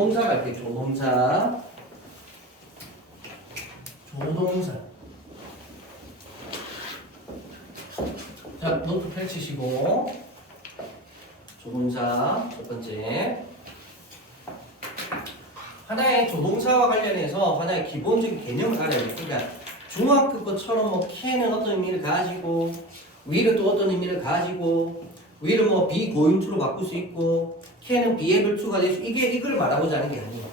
조동사 갈게요. 조동사. 자, 노트 펼치시고 조동사 첫 번째. 하나의 조동사와 관련해서 하나의 기본적인 개념을 알아야 돼요. 그러니까 중학교 것처럼 뭐 can은 어떤 의미를 가지고 will은 또 어떤 의미를 가지고 will은 뭐 비고인투로 바꿀 수 있고 can은 be able to가 될 수 이걸 말하고자 하는 게 아니에요.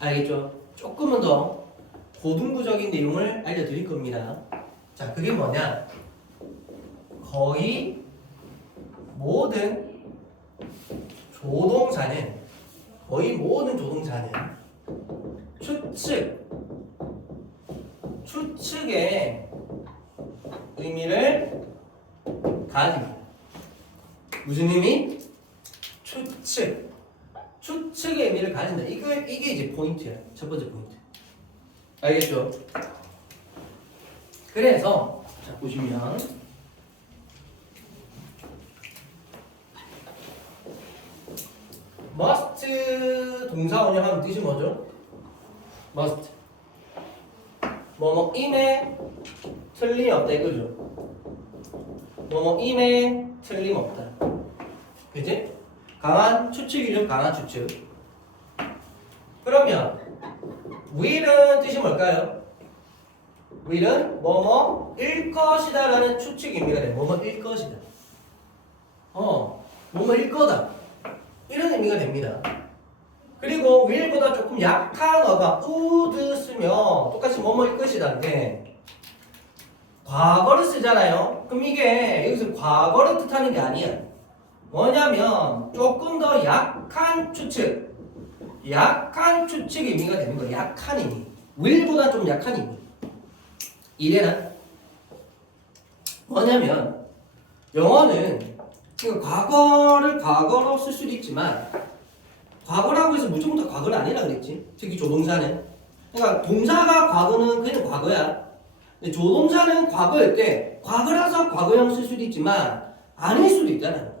알겠죠? 조금은 더 고등부적인 내용을 알려드릴 겁니다. 자, 그게 뭐냐? 거의 모든 조동사는 추측의 의미를 가집니다. 무슨 의미? 추측의 의미를 가진다. 이게 이제 포인트야. 첫 번째 포인트. 알겠죠? 그래서 자 보시면 must 동사 원형하면 뜻이 뭐죠? must 뭐뭐임에 틀림없다 이거죠. 뭐뭐임에 틀림없다. 그치? 강한 추측이죠. 강한 추측. 그러면 will은 뜻이 뭘까요? will은 뭐뭐일 것이다 라는 추측 의미가 돼. 뭐뭐일 것이다. 뭐뭐일 거다. 이런 의미가 됩니다. 그리고 will보다 조금 약한 어가 would 쓰면 똑같이 뭐뭐일 것이다인데 과거를 쓰잖아요. 그럼 이게 여기서 과거를 뜻하는 게 아니야. 뭐냐면 조금 더 약한 추측 의미가 되는 거야. 약한 의미. will보다 좀 약한 의미. 이래나? 뭐냐면 영어는 과거를 과거로 쓸 수도 있지만 과거라고 해서 무조건 다 과거는 아니라 그랬지. 특히 조동사는. 그러니까 동사가 과거는 그냥 과거야. 근데 조동사는 과거일 때 과거라서 과거형 쓸 수도 있지만 아닐 수도 있다는 거야.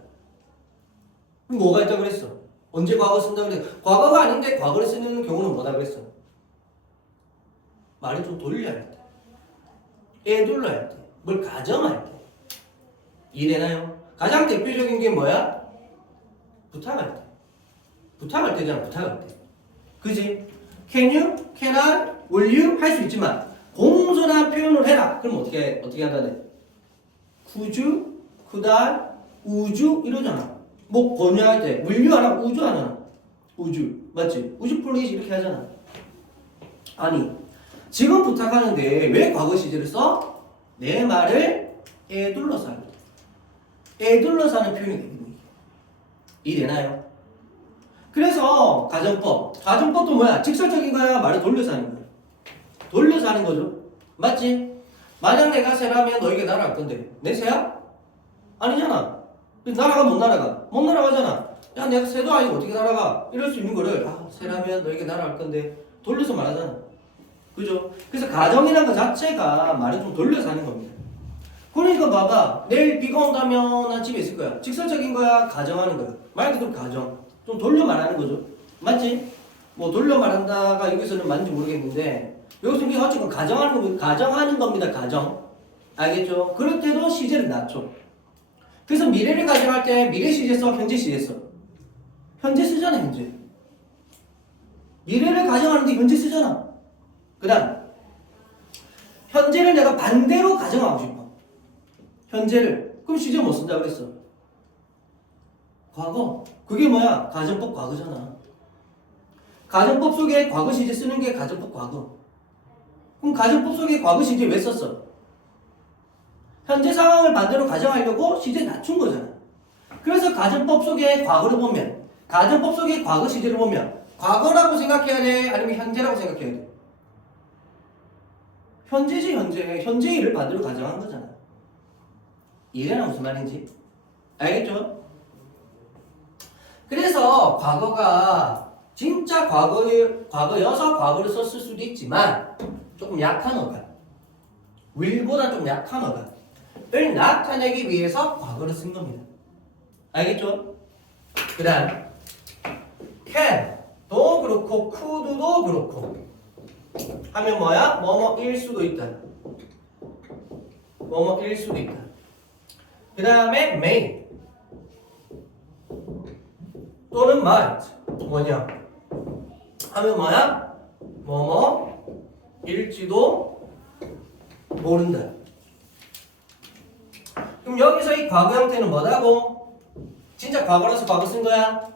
그럼 뭐가 있다고 그랬어? 언제 과거 쓴다고 그랬어? 과거가 아닌데 과거를 쓰는 경우는 뭐다 그랬어? 말을 좀 돌려야 할 때. 애둘러 할 때. 뭘 가정할 때. 이해되나요? 가장 대표적인 게 뭐야? 부탁할 때. 부탁할 때잖아. 부탁할 때. 그지? Can you? Can I? Will you? 할 수 있지만 공손한 표현을 해라. 그럼 어떻게 한다네? Could you? Could I? Would you? 이러잖아. 뭐 권유할 때 Will you 하나? Would you 하나? Would you. 맞지? Would you please? 이렇게 하잖아. 아니 지금 부탁하는데 왜 과거 시제를 써? 내 말을 애둘러서 하는 거야. 애둘러서 하는 표현이 되는 거예요. 이해되나요? 그래서 가정법도 뭐야? 직설적인 거야? 말을 돌려서 하는 거야. 돌려서 하는 거죠. 맞지? 만약 내가 새라면 너에게 날아갈 건데 내 새야? 아니잖아. 날아가 못 날아가? 못 날아가잖아. 야 내가 새도 아니고 어떻게 날아가? 이럴 수 있는 거를 새라면 너에게 날아갈 건데 돌려서 말하잖아. 그죠? 그래서 가정이라는 것 자체가 말을 좀 돌려서 하는 겁니다. 그러니까 봐봐. 내일 비가 온다면 난 집에 있을 거야. 직설적인 거야? 가정하는 거야? 말 그대로 가정. 좀 돌려 말하는 거죠. 맞지? 뭐 돌려 말한다가 여기서는 맞는지 모르겠는데 여기서 우리가 어쨌든 가정하는 겁니다. 가정. 알겠죠? 그럴 때도 시제를 낮춰. 그래서 미래를 가정할 때 미래 시제 써? 현재 시제 써? 현재 쓰잖아. 현재. 미래를 가정하는데 현재 쓰잖아. 그 다음 현재를 내가 반대로 가정하고 싶어. 현재를. 그럼 시제 뭐 쓴다 그랬어? 과거. 그게 뭐야? 가정법 과거잖아. 가정법 속에 과거 시제 쓰는 게 가정법 과거. 그럼 가정법 속에 과거 시제 왜 썼어? 현재 상황을 반대로 가정하려고 시제 낮춘 거잖아. 그래서 가정법 속에 과거를 보면 가정법 속에 과거 시제를 보면 과거라고 생각해야 돼? 아니면 현재라고 생각해야 돼? 현재지 현재. 현재 일을 반대로 가정한 거잖아. 이해나 무슨 말인지? 알겠죠? 그래서 과거가 진짜 과거여서 과거를 썼을 수도 있지만 조금 약한 어가 will보다 좀 약한 어가를 나타내기 위해서 과거를 쓴 겁니다. 알겠죠? 그 다음 can, 도 could도 그렇고 could도 그렇고 하면 뭐야? 뭐뭐일 수도 있다. 뭐뭐일 수도 있다. 그 다음에 may 또는 might 뭐냐? 하면 뭐야? 뭐뭐일지도 모른다. 그럼 여기서 이 과거 형태는 뭐다고? 진짜 과거라서 과거 쓴 거야?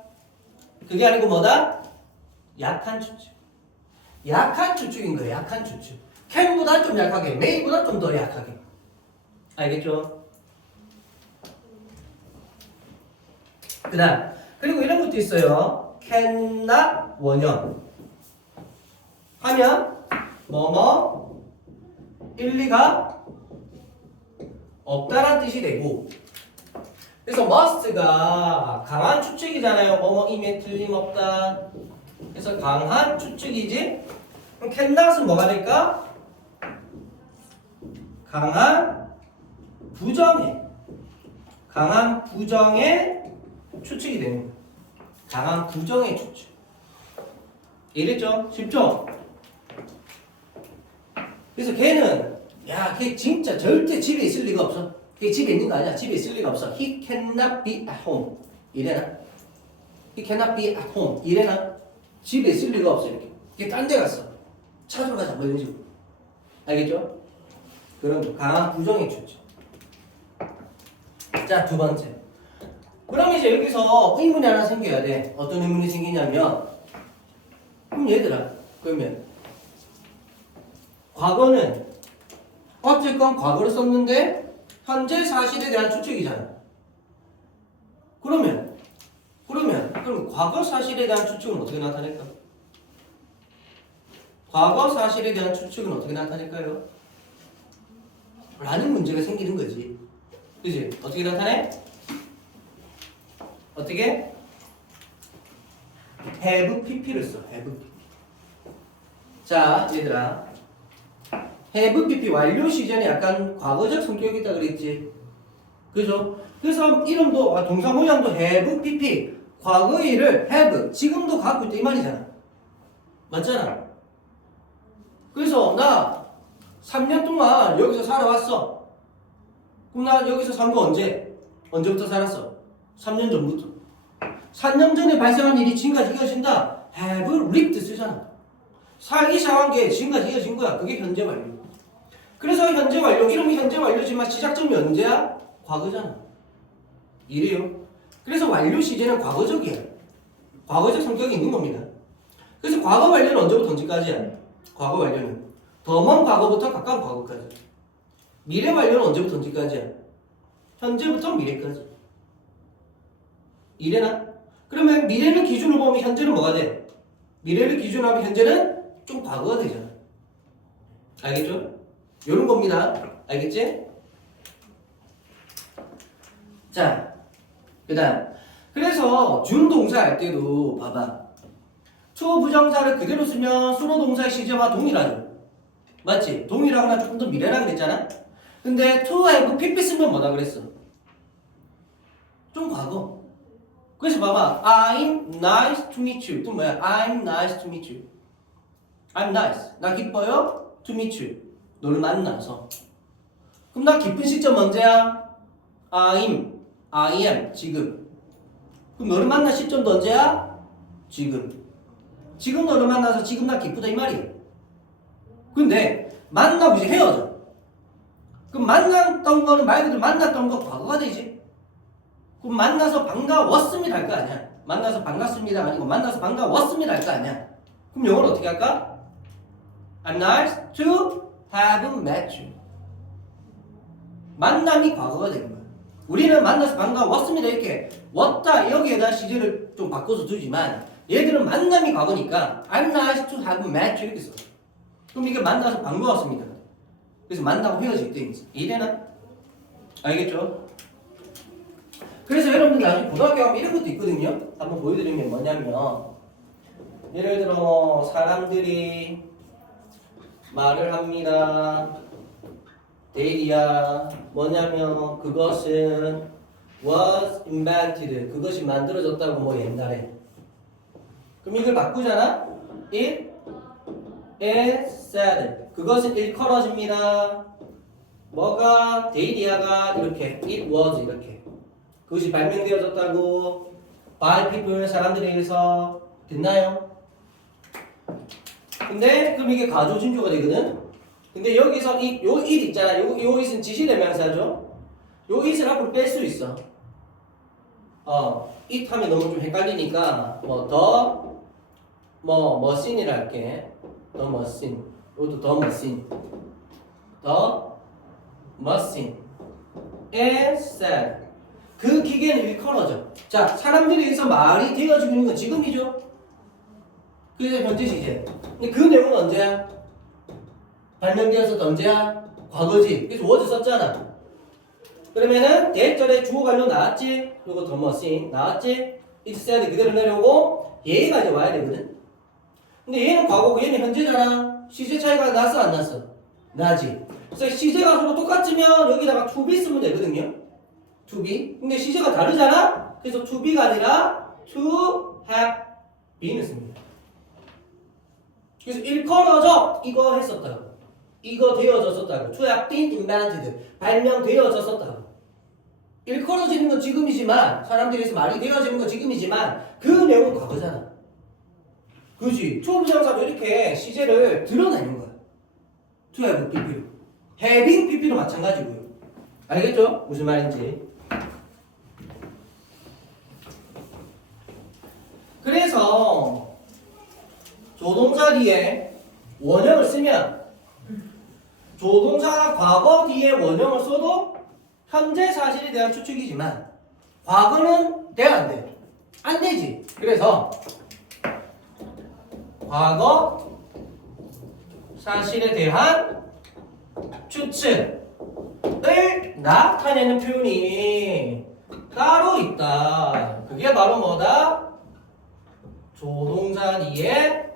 그게 아니고 뭐다? 약한 추측. 약한 추측인 거예요. 약한 추측. can보다 좀 약하게, may보다 좀 더 약하게. 알겠죠? 그 다음 그리고 이런 것도 있어요. cannot 원형 하면 뭐뭐 일리가 없다란 뜻이 되고, 그래서 must가 강한 추측이잖아요. 뭐뭐임에 틀림없다. 그래서 강한 추측이지. 그럼 cannot은 뭐가 될까? 강한 부정의 추측이 되는 거야. 강한 부정의 추측. 이랬죠? 쉽죠? 그래서 걔는 걔 진짜 절대 집에 있을 리가 없어. 걔 집에 있는 거 아니야. 집에 있을 리가 없어. He cannot be at home. 이래나? He cannot be at home. 이래나? 집에 있을 리가 없어. 이렇게. 걔 딴 데 갔어. 찾으러 가자. 뭐 이런 식으로. 알겠죠? 그럼 강한 부정의 추측. 자, 두 번째. 그럼 이제 여기서 의문이 하나 생겨야 돼. 어떤 의문이 생기냐면, 그럼 얘들아, 그러면 과거는 어쨌건 과거를 썼는데 현재 사실에 대한 추측이잖아. 그럼 과거 사실에 대한 추측은 어떻게 나타낼까? 과거 사실에 대한 추측은 어떻게 나타낼까요? 라는 문제가 생기는 거지. 그지? 어떻게 나타내? 어떻게? have pp를 써. have pp. 자, 얘들아. have pp 완료 시제는 약간 과거적 성격이 있다 그랬지. 그죠? 그래서 이름도 동사 모양도 have pp. 과거의 일을 have 지금도 갖고 있다 이 말이잖아. 맞잖아. 그래서 나 3년 동안 여기서 살아왔어. 그럼 나 여기서 산 거 언제? 언제부터 살았어? 3년 전부터. 3년 전에 발생한 일이 지금까지 이어진다. have lived 쓰잖아. 살기 시작한 게 지금까지 이어진 거야. 그게 현재 완료. 그래서 현재 완료, 이름이 현재 완료지만 시작점이 언제야? 과거잖아. 이래요. 그래서 완료 시제는 과거적이야. 과거적 성격이 있는 겁니다. 그래서 과거 완료는 언제부터 언제까지야? 과거 완료는 더 먼 과거부터 가까운 과거까지. 미래 완료는 언제부터 언제까지야? 현재부터 미래까지. 이래나? 그러면 미래를 기준으로 보면 현재는 뭐가 돼? 미래를 기준으로 하면 현재는 좀 과거가 되잖아. 알겠죠? 요런 겁니다. 알겠지? 자, 그 다음. 그래서 준동사 할 때도 봐봐. to 부정사를 그대로 쓰면 수로 동사의 시제와 동일하죠. 맞지? 동일하거나 조금 더 미래라 그랬잖아? 근데 to have pp 쓰면 뭐다 그랬어? 좀 과거. 그래서 봐봐. I'm nice to meet you. 또 뭐야? I'm nice to meet you. I'm nice. 나 기뻐요. to meet you. 너를 만나서. 그럼 나 기쁜 시점 언제야? I am. 지금. 그럼 너를 만난 시점도 언제야? 지금. 지금 너를 만나서 지금 나 기쁘다 이 말이야. 근데 만나고 이제 헤어져. 그럼 만났던 거는 말 그대로 만났던 거 과거가 되지. 그럼 만나서 반가웠습니다 할 거 아니야. 만나서 반갑습니다 아니고 만나서 반가웠습니다 할 거 아니야. 그럼 영어로 어떻게 할까? I'm nice to have met you. 만남이 과거가 되는 거야. 우리는 만나서 반가웠습니다 이렇게 왔다 여기에다 시제를 좀 바꿔서 두지만 얘들은 만남이 과거니까 I'm nice to have met you 이렇게 써. 그럼 이게 만나서 반가웠습니다. 그래서 만나고 헤어질 때 이래나? 알겠죠? 그래서 여러분들 나중에 고등학교 가면 이런 것도 있거든요. 한번 보여드리면 뭐냐면 예를 들어 사람들이 말을 합니다. 데이리야 뭐냐면 그것은 was invented 그것이 만들어졌다고 뭐 옛날에 그럼 이걸 바꾸잖아. It is said. 그것은 일컬어집니다. 뭐가 데이리아가 이렇게 it was 이렇게 그것이 발명되어졌다고 by people 사람들에 의해서 됐나요? 근데 그럼 이게 가조진주가 되거든. 근데 여기서 요 it 있잖아. 요 it은 지시대명사죠. 요 it을 앞으로 뺄 수 있어. it 하면 너무 좀 헷갈리니까 머신이라 할게. 더 머신. 이것도 더 머신. 더 머신. is said. 그 기계는 일컬어져. 자, 사람들에 의해서 말이 되어지고 있는 건 지금이죠. 그래서 현재 시제. 근데 그 내용은 언제야? 발명되었었던 언제야? 과거지. 그래서 was 썼잖아. 그러면은 대절에 주어 관료 나왔지? 요거 더 머신 나왔지? it's said 그대로 내려오고 얘가 이제 와야 되거든. 근데 얘는 과거고 얘는 현재잖아. 시제 차이가 났어 안 났어? 나지. 그래서 시제가 서로 똑같으면 여기다가 to be 쓰면 되거든요. to be. 근데 시제가 다르잖아. 그래서 to be가 아니라 to have been을 씁니다. 그래서 일컬어져 이거 했었다고. 이거 되어졌었다고. to have been invented. 발명되어졌었다고. 일컬어지는 건 지금이지만 사람들에서 말이 되어지는 건 지금이지만 그 내용은 과거잖아. 그지? 초부정사도 이렇게 시제를 드러내는 거야. to have pp로. having pp도 마찬가지고요. 알겠죠? 무슨 말인지. 그래서 조동사 뒤에 원형을 쓰면 조동사가 과거 뒤에 원형을 써도 현재 사실에 대한 추측이지만 과거는 돼야 안 돼. 안 되지. 그래서 과거 사실에 대한 추측을 나타내는 표현이 따로 있다. 그게 바로 뭐다? 조동사 뒤에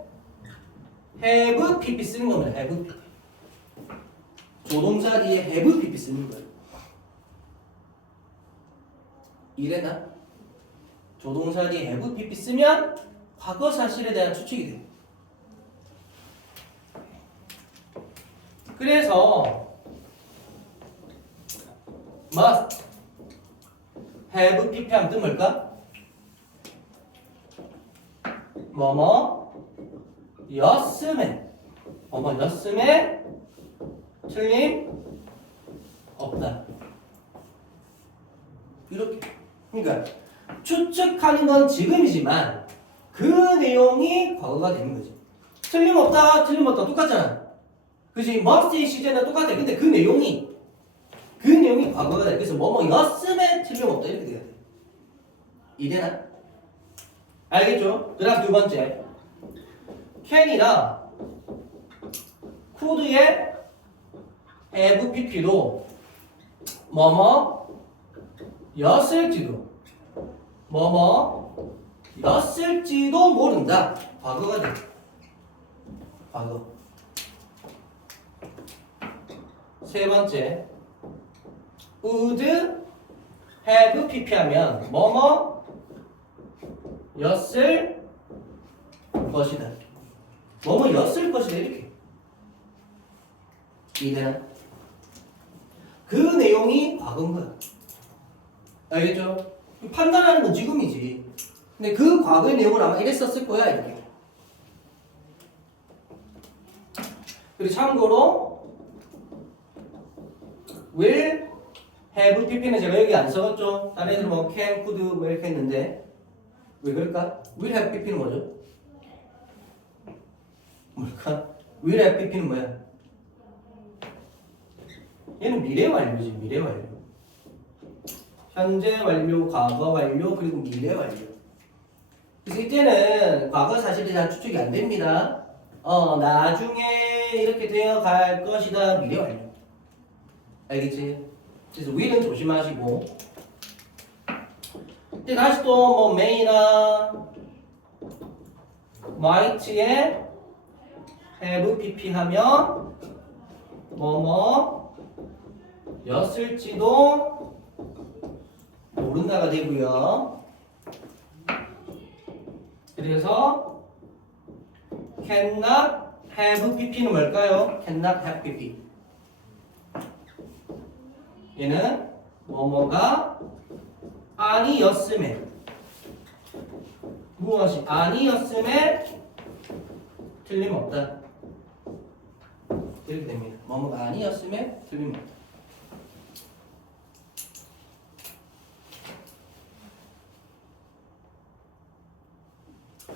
have pp 쓰는 겁니다. have pp. 조동사 뒤에 have pp 쓰는 거예요. 이래나? 조동사 뒤에 have pp 쓰면 과거 사실에 대한 추측이 돼요. 그래서 must have pp 하면 뜻 뭘까? 였음에 였음에 틀림 없다. 이렇게. 그러니까 추측하는 건 지금이지만 그 내용이 과거가 되는 거지. 틀림없다, 틀림없다 똑같잖아. 그지? must의 시제는 똑같아. 근데 그 내용이 과거가 돼. 그래서 였음에 틀림없다 이렇게 돼야 돼. 이해되나? 알겠죠? 그 다음 두 번째 can이나 could의 have pp도 였을지도 모른다. 과거가 돼. 과거. 세 번째 would have pp 하면 였을 것이다. 였을 것이다 이렇게. 이해되나? 그 내용이 과거인 거야. 알겠죠? 판단하는 건 지금이지. 근데 그 과거의 내용을 아마 이랬었을 거야 이렇게. 그리고 참고로 will have pp는 제가 여기 안 써봤죠. 다른 애들은 can, could 이렇게 했는데 왜 그럴까? will have pp는 뭐죠? 뭘까? will have pp는 뭐야? 얘는 미래 완료지. 미래 완료. 현재 완료, 과거 완료, 그리고 미래 완료. 그래서 이때는 과거 사실에 대한 추측이 안 됩니다. 나중에 이렇게 되어 갈 것이다. 미래 완료. 알겠지? 그래서 will은 조심하시고. 근데 다시 또 may나 might에 have pp 하면 였을지도 모른다가 되고요. 그래서 cannot have pp는 뭘까요? cannot have pp. 얘는 뭐뭐가 아니었음에, 무엇이 아니었음에 틀림없다. 이렇게 됩니다. 뭐뭐가 아니었음에 틀림없다.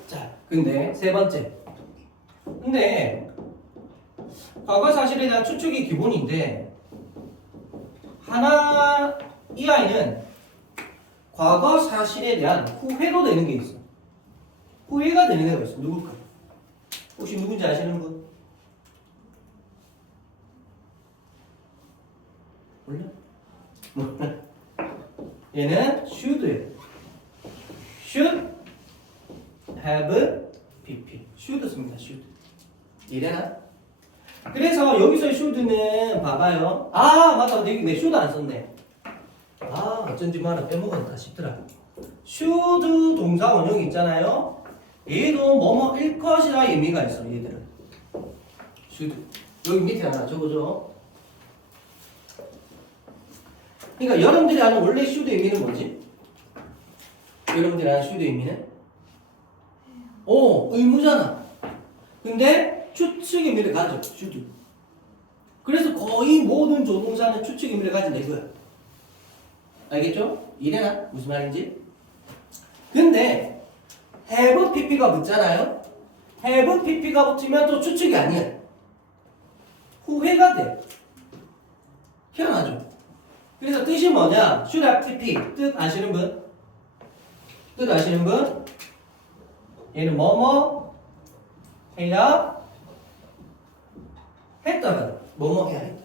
자, 근데 세 번째. 근데 과거 사실에 대한 추측이 기본인데 하나 이 아이는 과거 사실에 대한 후회도 되는 게 있어. 후회가 되는 애가 있어. 누굴까? 혹시 누군지 아시는 분? 몰라? 얘는 should예요. should have pp. should 씁니다. should. 이래나? 그래서 여기서 should는 봐봐요. 아 맞다. 여기 내 should 안 썼네. 아 어쩐지 말아 빼먹었다 싶더라. should 동사 원형 있잖아요. 얘도 뭐뭐일 것이라 의미가 있어. 얘들은 should. 여기 밑에 하나 적어줘. 그러니까 여러분들이 아는 원래 should 의미는 뭐지? 여러분들이 아는 should 의미는? 의무잖아. 근데 추측 의미를 가져. should. 그래서 거의 모든 조동사는 추측 의미를 가진다 이거야. 알겠죠? 이래나? 무슨 말인지? 근데 have pp가 붙잖아요. have pp가 붙으면 또 추측이 아니야. 후회가 돼. 희한하죠? 그래서 뜻이 뭐냐? should have pp. 뜻 아시는 분? 뜻 아시는 분? 얘는 뭐뭐 해야 했다가 뭐뭐 해야 했다.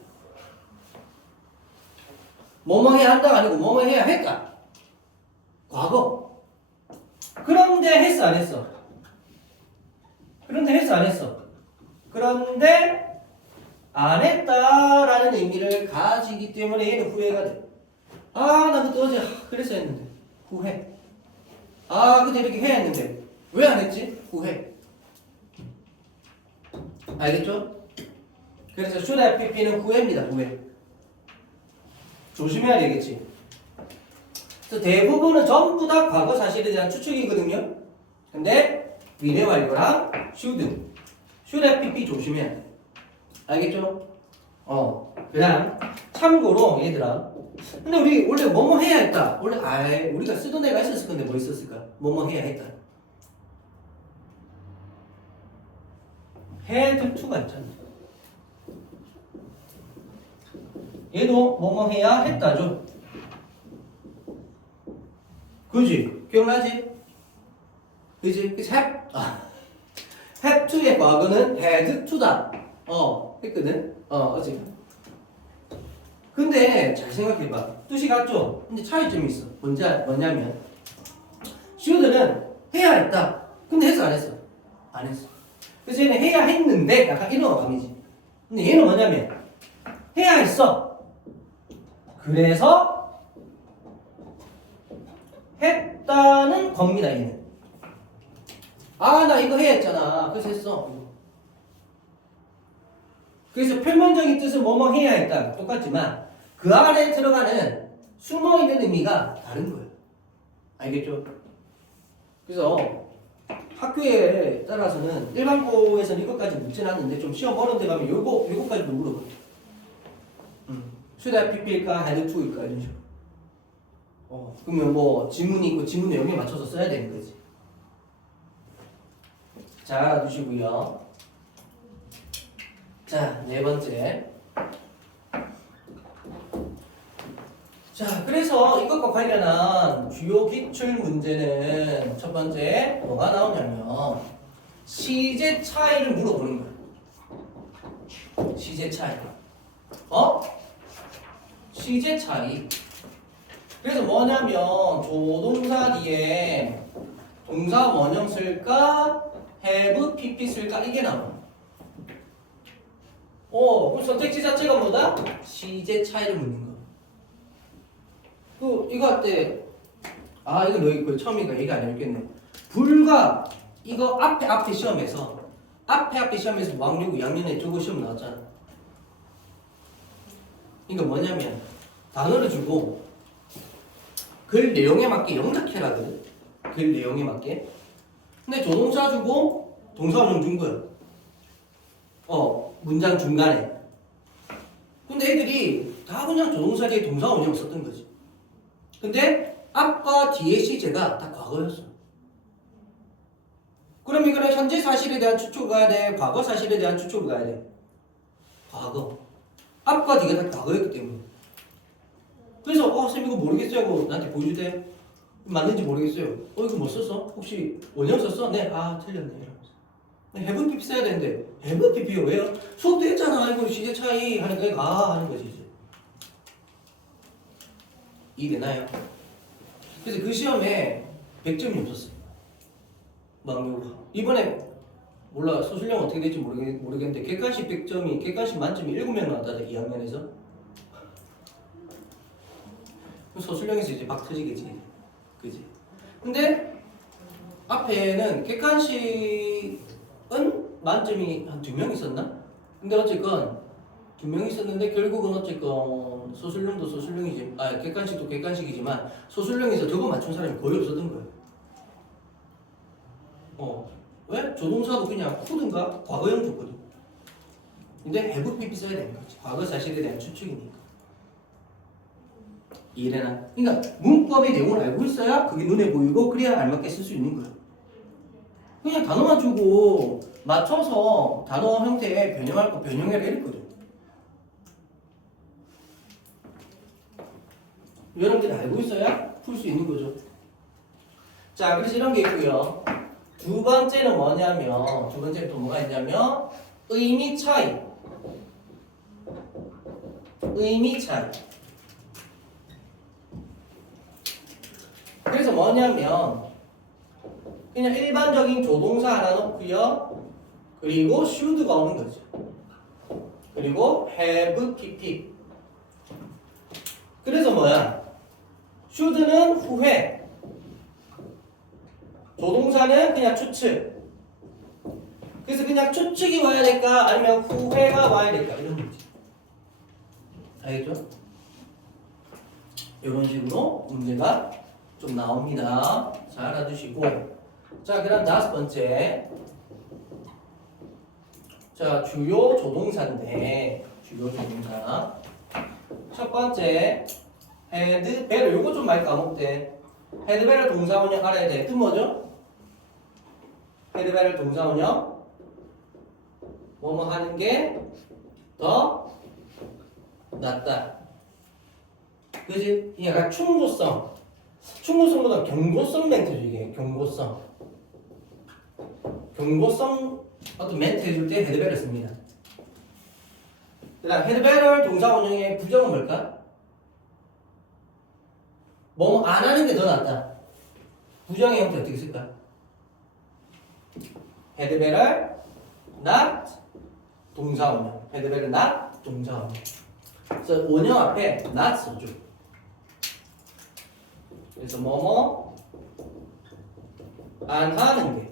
뭐뭐 해야 한다가 아니고 뭐뭐 해야 했다. 과거. 그런데 했어 안 했어? 그런데 했어 안 했어? 그런데 안 했다라는 의미를 가지기 때문에 얘는 후회가 돼. 아, 나 그때 어제 그래서 했는데 후회. 아, 그때 이렇게 해야 했는데 왜 안 했지? 후회. 알겠죠? 그래서 should have pp는 후회입니다. 후회. 조심해야 되겠지. 그래서 대부분은 전부 다 과거 사실에 대한 추측이거든요. 근데 미래 완료랑 should have pp 조심해야 돼. 알겠죠? 그 다음 참고로 얘들아, 근데 우리 원래 뭐뭐 해야 했다. 원래 우리가 쓰던 애가 있었을 건데 뭐 있었을까? 뭐뭐 해야 했다. had to가 있잖아. 얘도 뭐뭐 해야 했다죠. 그지? 기억나지? 그지? 그래서 have to의 과거는 had to다. 했거든. 어제. 근데 잘 생각해봐. 뜻이 같죠? 근데 차이점이 있어. 뭐냐면 should는 해야 했다. 근데 했어 안 했어? 안 했어. 그래서 얘는 해야 했는데 약간 이런 감이지. 근데 얘는 뭐냐면 해야 했어. 그래서 했다는 겁니다. 얘는. 아, 나 이거 해야 했잖아. 그래서 했어. 그래서 표면적인 뜻은 뭐뭐 해야 했다. 똑같지만 그 안에 들어가는 숨어있는 의미가 다른 거예요. 알겠죠? 그래서 학교에 따라서는 일반고에서는 이것까지 묻진 않는데 좀 시험 보는 데 가면 요거까지도 물어봐요. should have pp일까 had to일까 이런 식으로. 그러면 뭐 지문이 있고 지문 내용에 맞춰서 써야 되는 거지. 잘 알아두시고요. 자, 네 번째. 자, 그래서 이것과 관련한 주요 기출 문제는 첫 번째 뭐가 나오냐면 시제 차이를 물어보는 거야. 시제 차이. 시제 차이. 그래서 뭐냐면 조동사 뒤에 동사 원형 쓸까 have pp 쓸까 이게 나와. 그럼 선택지 자체가 뭐다? 시제 차이를 묻는 거. 이거 할 때, 이거 너희 처음이니까 얘기 안 해줬겠네. 불과 이거 앞에 시험에서 앞에 시험에서 왕육 2학년에 저거 시험 나왔잖아. 그러니까 뭐냐면 단어를 주고 글 내용에 맞게 영작해라거든. 글 내용에 맞게. 근데 조동사 주고 동사 원형 준 거야. 문장 중간에. 근데 애들이 다 그냥 조동사 뒤에 동사 원형 썼던 거지. 근데 앞과 뒤의 시제가 다 과거였어. 그럼 이거는 현재 사실에 대한 추측을 가야 돼? 과거 사실에 대한 추측을 가야 돼? 과거. 앞과 뒤가 다 과거였기 때문에. 그래서 쌤 이거 모르겠어요 하고 나한테 보여주대. 맞는지 모르겠어요. 이거 뭐 썼어? 혹시 원형 썼어? 네. 틀렸네. 이러면서. have PP 써야 되는데 have PP요? 왜요? 수업도 했잖아. 이거 시제 차이 하는 거야. 하는 거지 이제. 이해되나요? 그래서 그 시험에 100점이 없었어요. 이번에 몰라 소술형 어떻게 될지 모르겠는데 객관식 100점이 객관식 만점이 7명 나왔다 2학년에서. 소술형에서 이제 막 터지겠지. 그지? 근데 앞에는 객관식은 만점이 한 2명 있었나? 근데 어쨌건 2명 있었는데 결국은 어쨌건 소술형도 소술형이지 객관식도 객관식이지만 소술형에서 저거 맞춘 사람이 거의 없었던 거예요. 왜? 조동사도 그냥 could인가? 과거형 줬거든. 근데 have PP 써야 되는 거지. 과거 사실에 대한 추측이니까. 이해되나? 그러니까 문법의 내용을 알고 있어야 그게 눈에 보이고 그래야 알맞게 쓸 수 있는 거야. 그냥 단어만 주고 맞춰서 단어 형태에 변형할 거 변형해라 이랬거든. 여러분들이 알고 있어야 풀 수 있는 거죠. 자, 그래서 이런 게 있고요. 두 번째는 뭐냐면 두 번째는 또 뭐가 있냐면 의미 차이. 의미 차이. 그래서 뭐냐면 그냥 일반적인 조동사 하나 넣고요. 그리고 should가 오는 거죠. 그리고 have pp. 그래서 뭐야? should는 후회. 조동사는 그냥 추측. 그래서 그냥 추측이 와야 될까? 아니면 후회가 와야 될까? 이런 거지. 알겠죠? 이런 식으로 문제가 좀 나옵니다. 잘 알아두시고. 자, 그럼 다섯 번째. 자, 주요 조동사인데, 주요 조동사. 첫 번째, had, better. 요거 좀 많이 까먹대. had better 동사 원형 알아야 돼. 뜻 뭐죠? had better 동사 원형. 뭐뭐 하는 게 더 낫다. 그지? 이게 약간 충고성. 충고성보다 경고성 멘트죠, 이게. 경고성. 경고성 어떤 멘트 해줄 때 had better 씁니다. 그 다음 had better 동사 원형의 부정은 뭘까? 뭐 안 하는 게 더 낫다. 부정의 형태 어떻게 쓸까? had better not 동사 원형. had better not 동사 원형. 그래서 원형 앞에 not 써줘. 그래서 뭐뭐 안 하는 게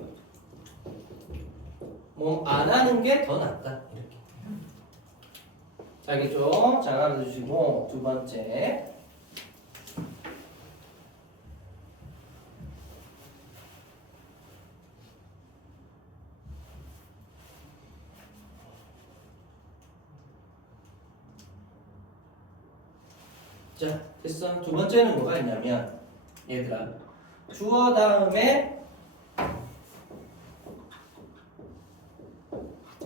뭐 안 하는 게 더 낫다. 이렇게. 알겠죠? 잘 알아두시고 두 번째. 자, 됐어. 두 번째는 뭐가 있냐면 얘들아 주어 다음에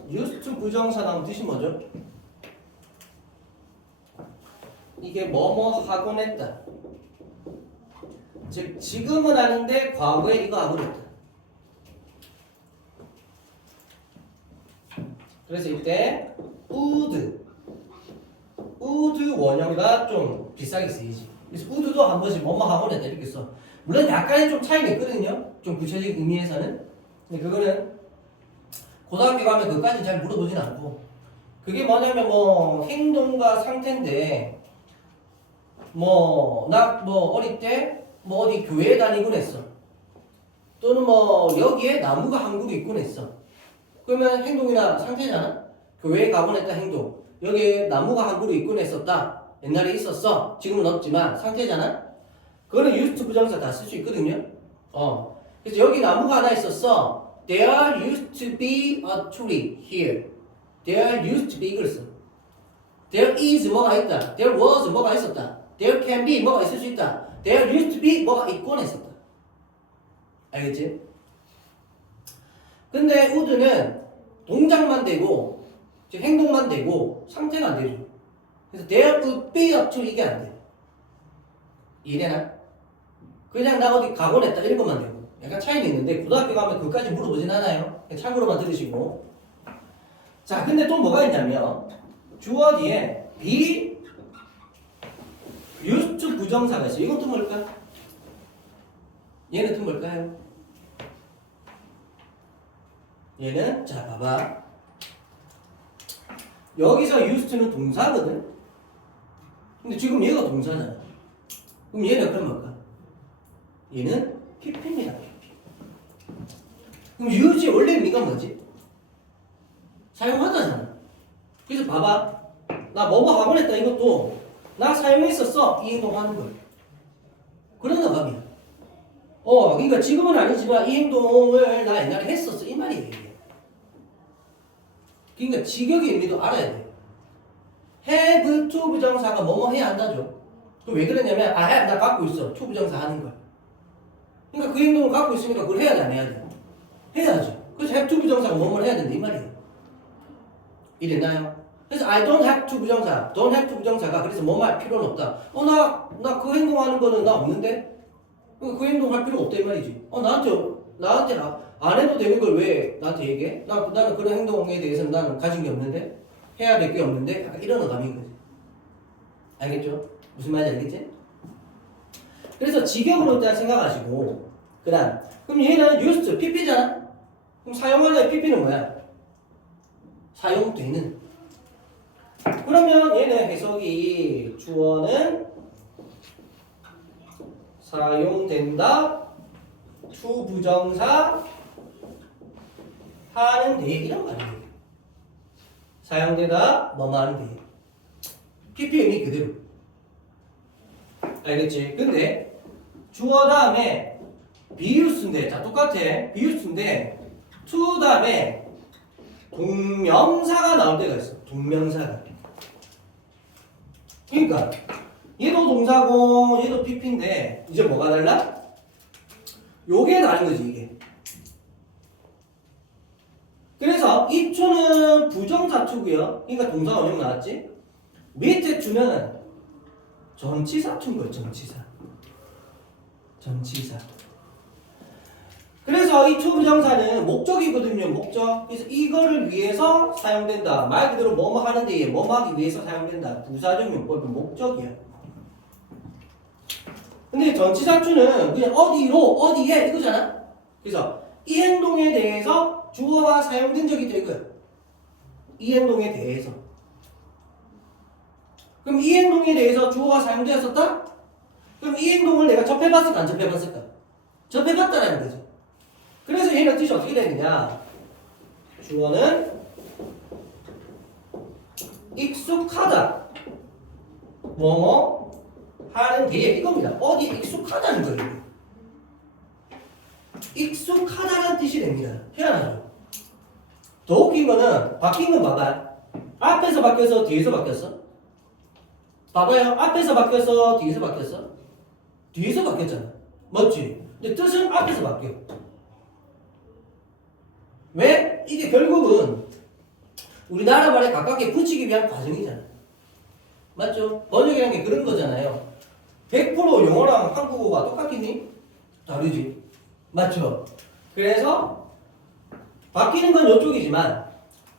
used to 부정사 나온 뜻이 뭐죠? 이게 뭐뭐 하곤 했다. 즉 지금은 하는데 과거에 이거 하곤 했다. 그래서 이때 would 원형과 좀 비싸게 쓰이지. 그래서 would도 한 번씩 뭐뭐 하곤 했다 이렇게 써. 물론 약간의 좀 차이가 있거든요. 좀 구체적인 의미에서는. 근데 그거는 고등학교 가면 그것까지 잘 물어보진 않고. 그게 뭐냐면 뭐 행동과 상태인데 나 어릴 때 뭐 어디 교회에 다니곤 했어. 또는 뭐 여기에 나무가 한 그루 있곤 했어. 그러면 행동이나 상태잖아. 교회에 가곤 했다 행동. 여기에 나무가 한 그루 있곤 했었다. 옛날에 있었어. 지금은 없지만 상태잖아. 그거는 used 부정사 다 쓸 수 있거든요. 그래서 여기 나무가 하나 있었어. There used to be a tree here. There used to be 이걸 써. There is 뭐가 있다. There was 뭐가 있었다. There can be 뭐가 있을 수 있다. There used to be 뭐가 있곤 했었다. 알겠지? 근데 would는 동작만 되고 즉 행동만 되고 상태가 안 되죠. 그래서 there would be a tree 이게 안 돼. 이해되나? 그냥 나 어디 가곤 했다 이런 것만 되고 약간 차이는 있는데 고등학교 가면 그것까지 물어보진 않아요. 그냥 참고로만 들으시고. 자, 근데 또 뭐가 있냐면 주어 뒤에 be used to 부정사가 있어요. 이건 또 뭘까? 얘는 또 뭘까요? 얘는 자 봐봐. 여기서 used to는 동사거든. 근데 지금 얘가 동사잖아. 그럼 얘는 그럼 뭘까? 얘는 PP입니다. PP. 그럼 use 원래 의미가 뭐지? 사용하다잖아. 그래서 봐봐. 나 뭐뭐 하곤 했다 이것도 나 사용했었어. 이 행동하는 걸. 그런 어감이야. 그러니까 지금은 아니지만 이 행동을 나 옛날에 했었어. 이 말이에요. 이게. 그러니까 직역의 의미도 알아야 돼. have to 부정사가 뭐뭐 해야 한다죠. 그 왜 그러냐면 I have 나 갖고 있어. to 부정사 하는 걸. 그러니까 그 행동을 갖고 있으니까 그걸 해야 돼 안 해야 돼? 해야죠. 그래서 have to 부정사가 뭐뭐 해야 된다 이 말이에요. 이랬나요? 그래서 I don't have to 부정사, don't have to 부정사가 그래서 뭐뭐 할 필요는 없다. 나 그 행동하는 거는 나 없는데? 그 행동 할 필요 없다 이 말이지. 나한테 안 해도 되는 걸 왜 나한테 얘기해? 나는 그런 행동에 대해서는 나는 가진 게 없는데? 해야 될 게 없는데? 약간 이런 어감인 거지. 알겠죠? 무슨 말인지 알겠지? 그래서 직역으로 일단 생각하시고 그럼 얘는 used, PP잖아? 그럼 사용하는 PP는 뭐야? 사용되는. 그러면 얘는 해석이 주어는 사용된다 to 부정사 하는데 이런 말이에요. 사용되다 뭐뭐 하는데 PP 의미 그대로. 알겠지? 근데 주어 다음에 비유스인데 자 똑같아. 비유스인데 to 다음에 동명사가 나올 때가 있어. 동명사가. 그러니까 얘도 동사고 얘도 PP인데 이제 뭐가 달라? 요게 다른 거지 이게. 그래서 이 to는 부정사 to고요. 그러니까 동사 원형 나왔지? 밑에 to는 전치사 to인 거예요. 전치사. 그래서 이 to 부정사는 목적이거든요. 목적. 그래서 이거를 위해서 사용된다. 말 그대로 뭐뭐 하는데 뭐뭐 하기 위해서 사용된다. 부사적 용법은 목적이야. 근데 전치사 to는 그냥 어디로 어디에 이거잖아. 그래서 이 행동에 대해서 주어가 사용된 적이 있다 이거야. 이 행동에 대해서. 그럼 이 행동에 대해서 주어가 사용되었었다? 그럼 이 행동을 내가 접해봤을까 안 접해봤을까? 접해봤다라는 거죠. 그래서 얘는 뜻이 어떻게 되느냐? 주어는 익숙하다. 뭐뭐 하는 데에 이겁니다. 어디 익숙하다는 거예요. 익숙하다는 뜻이 됩니다. 희한하죠? 더 웃긴 거는 바뀐 건 봐봐. 앞에서 바뀌어서 뒤에서 바뀌었어? 봐봐요. 앞에서 바뀌어서 뒤에서 바뀌었어? 뒤에서 바뀌었잖아. 맞지? 근데 뜻은 앞에서 바뀌어. 왜? 이게 결국은 우리나라 말에 가깝게 붙이기 위한 과정이잖아. 맞죠? 번역이라는 게 그런 거잖아요. 100% 영어랑 한국어가 똑같겠니? 다르지. 맞죠? 그래서 바뀌는 건 이쪽이지만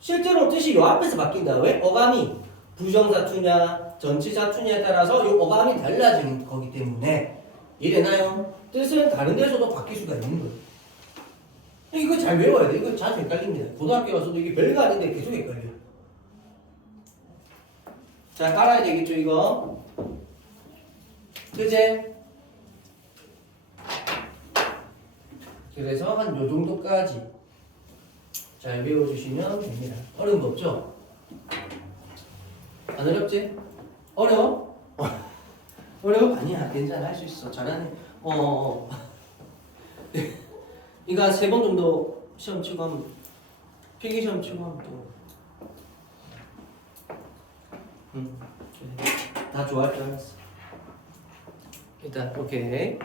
실제로 뜻이 요 앞에서 바뀐다. 왜? 어감이 부정사 투냐 전치사 투냐에 따라서 요 어감이 달라지는 거기 때문에 이래나요? 뜻은 다른 데서도 바뀔 수가 있는 거예요. 이거 잘 외워야 돼. 이거 자주 헷갈립니다. 고등학교 가서도 이게 별거 아닌데 계속 헷갈려. 자, 깔아야 되겠죠, 이거? 그제? 그래서 한 요 정도까지. 잘 배워주시면 됩니다. 어려운 거 없죠? 안 어렵지? 어려워? 어려워? 아니야, 괜찮아, 할 수 있어. 잘하네. 이거 한 3번 정도 시험 치고 하면, 필기 시험 치고 하면 또, 그래. 다 좋아할 줄 알았어. 일단, 오케이.